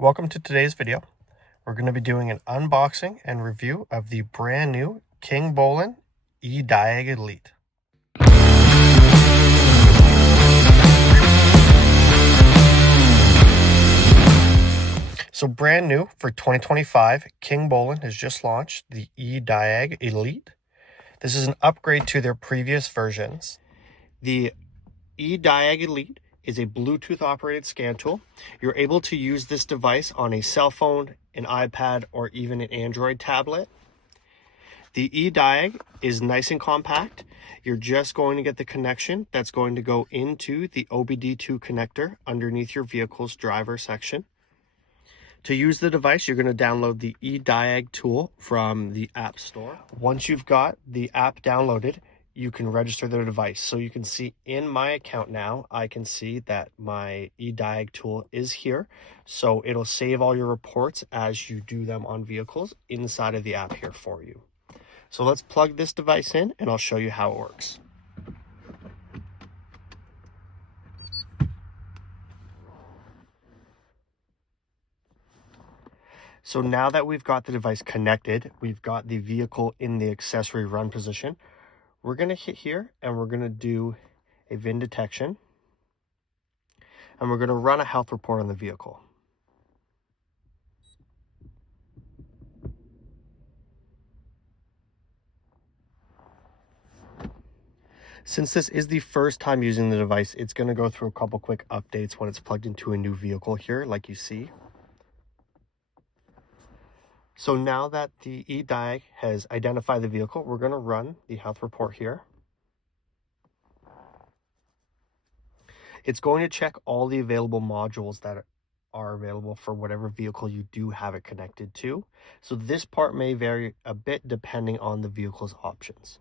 Welcome to today's video. We're going to be doing an unboxing and review of the brand new Kingbolen Ediag Elite. So brand new for 2025, Kingbolen has just launched the Ediag Elite. This is an upgrade to their previous versions. The Ediag Elite is a Bluetooth operated scan tool. You're able to use this device on a cell phone, an iPad, or even an Android tablet. The Ediag is nice and compact. You're just going to get the connection that's going to go into the OBD2 connector underneath your vehicle's driver section. To use the device, you're going to download the Ediag tool from the App Store. Once you've got the app downloaded, you can register the device. So you can see in my account now, I can see that my Ediag tool is here. So it'll save all your reports as you do them on vehicles inside of the app here for you. So let's plug this device in and I'll show you how it works. So now that we've got the device connected, we've got the vehicle in the accessory run position. We're going to hit here and we're going to do a VIN detection. And we're going to run a health report on the vehicle. Since this is the first time using the device, it's going to go through a couple quick updates when it's plugged into a new vehicle here, like you see. So now that the Ediag has identified the vehicle, we're going to run the health report here. It's going to check all the available modules that are available for whatever vehicle you do have it connected to. So this part may vary a bit depending on the vehicle's options.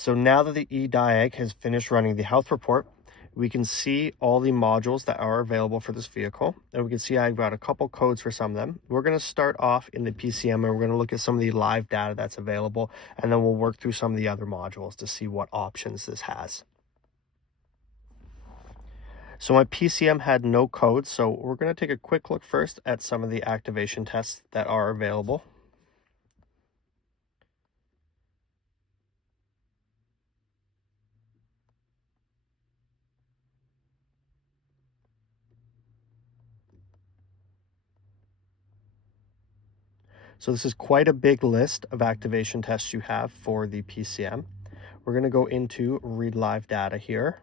So now that the Ediag has finished running the health report, we can see all the modules that are available for this vehicle. And we can see I've got a couple codes for some of them. We're going to start off in the PCM and we're going to look at some of the live data that's available. And then we'll work through some of the other modules to see what options this has. So my PCM had no codes. So we're going to take a quick look first at some of the activation tests that are available. So this is quite a big list of activation tests you have for the PCM. We're going to go into read live data here.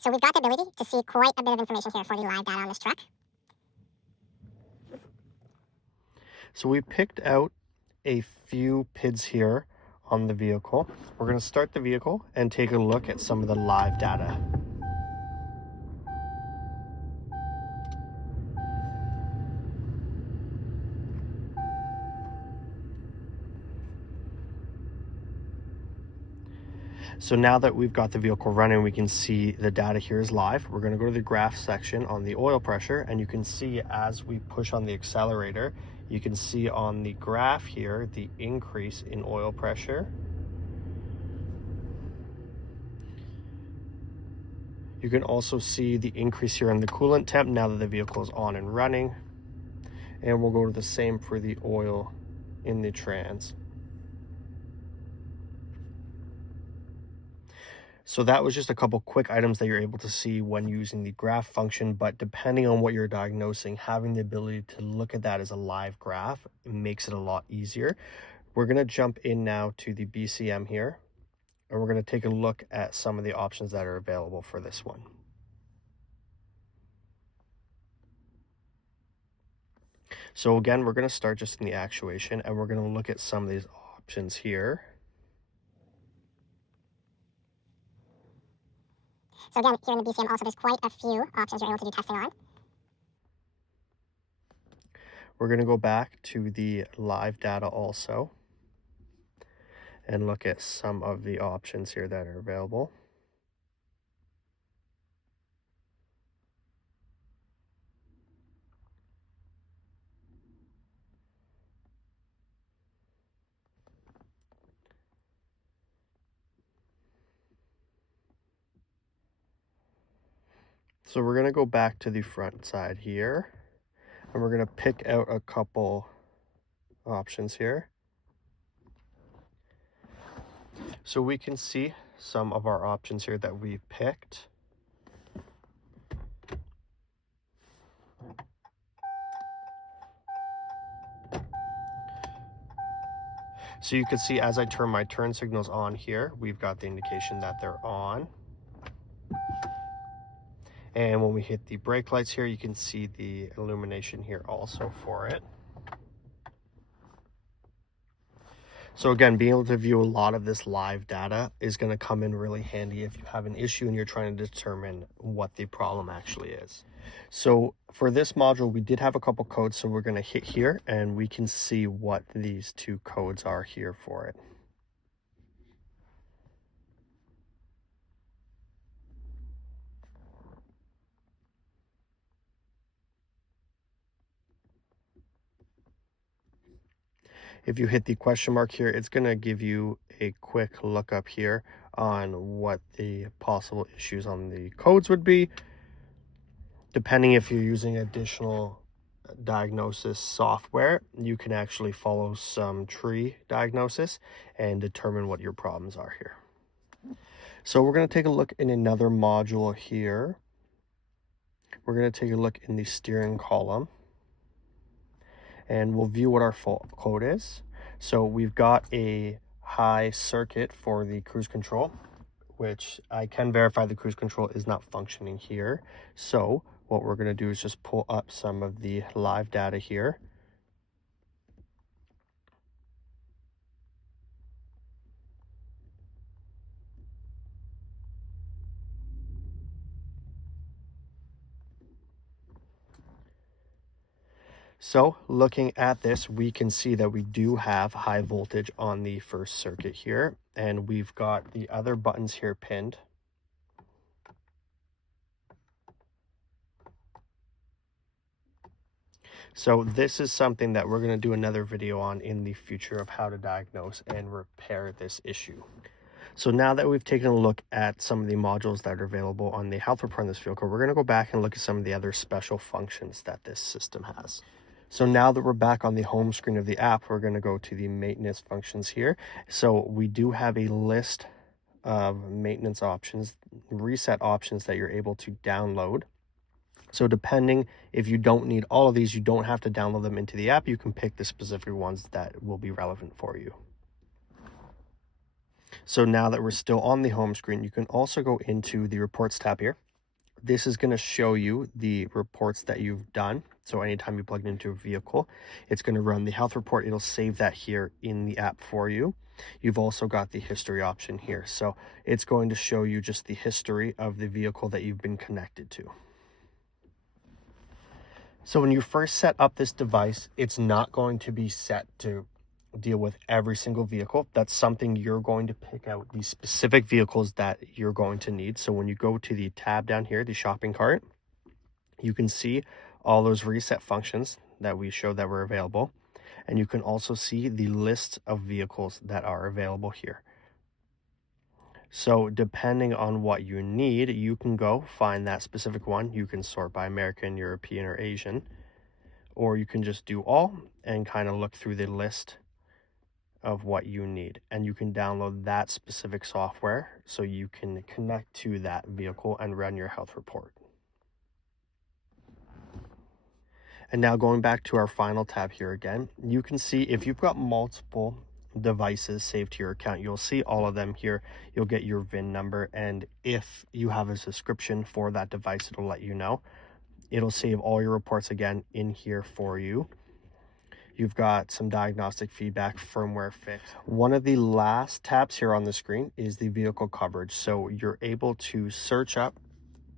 So we've got the ability to see quite a bit of information here for the live data on this truck. So we picked out a few PIDs here on the vehicle. We're going to start the vehicle and take a look at some of the live data. So now that we've got the vehicle running, we can see the data here is live. We're going to go to the graph section on the oil pressure, and you can see as we push on the accelerator, you can see on the graph here the increase in oil pressure. You can also see the increase here in the coolant temp now that the vehicle is on and running. And we'll go to the same for the oil in the trans. So that was just a couple quick items that you're able to see when using the graph function, but depending on what you're diagnosing, having the ability to look at that as a live graph makes it a lot easier. We're going to jump in now to the BCM here, and we're going to take a look at some of the options that are available for this one. So again, we're going to start just in the actuation, and we're going to look at some of these options here. So again, here in the BCM also, there's quite a few options you're able to do testing on. We're going to go back to the live data also and look at some of the options here that are available. So we're going to go back to the front side here, and we're going to pick out a couple options here. So we can see some of our options here that we picked. So you can see as I turn my turn signals on here, we've got the indication that they're on. And when we hit the brake lights here, you can see the illumination here also for it. So again, being able to view a lot of this live data is going to come in really handy if you have an issue and you're trying to determine what the problem actually is. So for this module, we did have a couple codes, so we're going to hit here and we can see what these two codes are here for it. If you hit the question mark here, it's going to give you a quick lookup here on what the possible issues on the codes would be. Depending if you're using additional diagnosis software, you can actually follow some tree diagnosis and determine what your problems are here. So we're going to take a look in another module here. We're going to take a look in the steering column, and we'll view what our fault code is. So we've got a high circuit for the cruise control, which I can verify the cruise control is not functioning here. So what we're going to do is just pull up some of the live data here. So looking at this, we can see that we do have high voltage on the first circuit here, and we've got the other buttons here pinned. So this is something that we're going to do another video on in the future of how to diagnose and repair this issue. So now that we've taken a look at some of the modules that are available on the health report in this vehicle, we're going to go back and look at some of the other special functions that this system has. So now that we're back on the home screen of the app, we're going to go to the maintenance functions here. So we do have a list of maintenance options, reset options that you're able to download. So depending if you don't need all of these, you don't have to download them into the app. You can pick the specific ones that will be relevant for you. So now that we're still on the home screen, you can also go into the reports tab here. This is going to show you the reports that you've done. So anytime you plug it into a vehicle, it's going to run the health report. It'll save that here in the app for you. You've also got the history option here. So it's going to show you just the history of the vehicle that you've been connected to. So when you first set up this device, it's not going to be set to deal with every single vehicle. That's something you're going to pick out the specific vehicles that you're going to need. So when you go to the tab down here, the shopping cart, you can see all those reset functions that we showed that were available. And you can also see the list of vehicles that are available here. So depending on what you need, you can go find that specific one. You can sort by American, European, or Asian, or you can just do all and kind of look through the list of what you need, and you can download that specific software so you can connect to that vehicle and run your health report. And now going back to our final tab here again, you can see if you've got multiple devices saved to your account, you'll see all of them here. You'll get your VIN number, and if you have a subscription for that device, it'll let you know. It'll save all your reports again in here for you. You've got some diagnostic feedback, firmware fix. One of the last tabs here on the screen is the vehicle coverage. So you're able to search up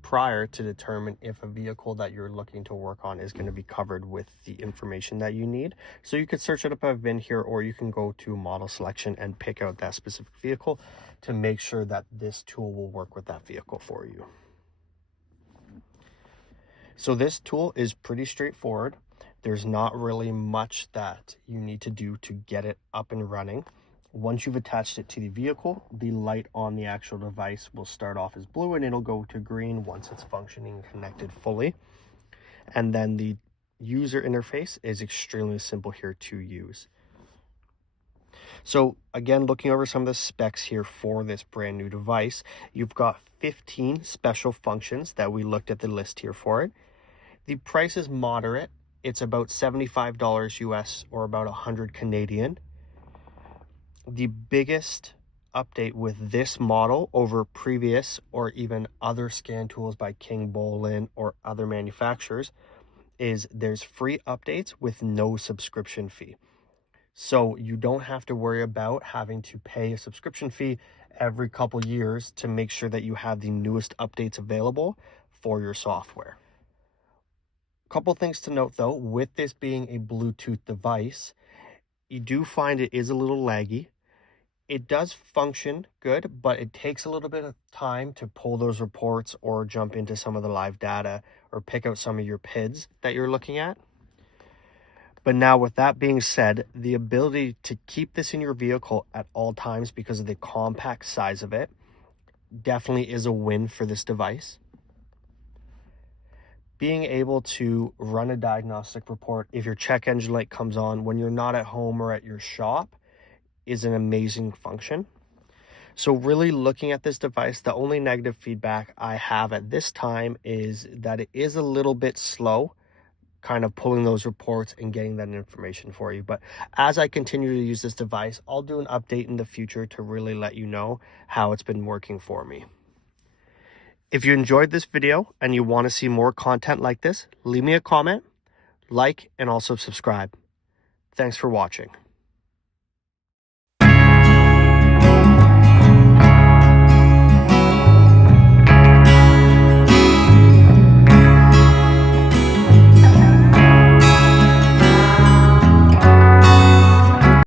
prior to determine if a vehicle that you're looking to work on is going to be covered with the information that you need. So you could search it up a VIN here, or you can go to model selection and pick out that specific vehicle to make sure that this tool will work with that vehicle for you. So this tool is pretty straightforward. There's not really much that you need to do to get it up and running. Once you've attached it to the vehicle, the light on the actual device will start off as blue and it'll go to green once it's functioning and connected fully. And then the user interface is extremely simple here to use. So again, looking over some of the specs here for this brand new device, you've got 15 special functions that we looked at the list here for it. The price is moderate. It's about $75 US or about 100 Canadian. The biggest update with this model over previous or even other scan tools by Kingbolen or other manufacturers is there's free updates with no subscription fee. So you don't have to worry about having to pay a subscription fee every couple years to make sure that you have the newest updates available for your software. Couple things to note though, with this being a Bluetooth device, you do find it is a little laggy. It does function good, but it takes a little bit of time to pull those reports or jump into some of the live data or pick out some of your PIDs that you're looking at. But now with that being said, the ability to keep this in your vehicle at all times because of the compact size of it definitely is a win for this device. Being able to run a diagnostic report if your check engine light comes on when you're not at home or at your shop is an amazing function. So really looking at this device, the only negative feedback I have at this time is that it is a little bit slow kind of pulling those reports and getting that information for you. But as I continue to use this device, I'll do an update in the future to really let you know how it's been working for me. If you enjoyed this video and you want to see more content like this, leave me a comment, like, and also subscribe. Thanks for watching.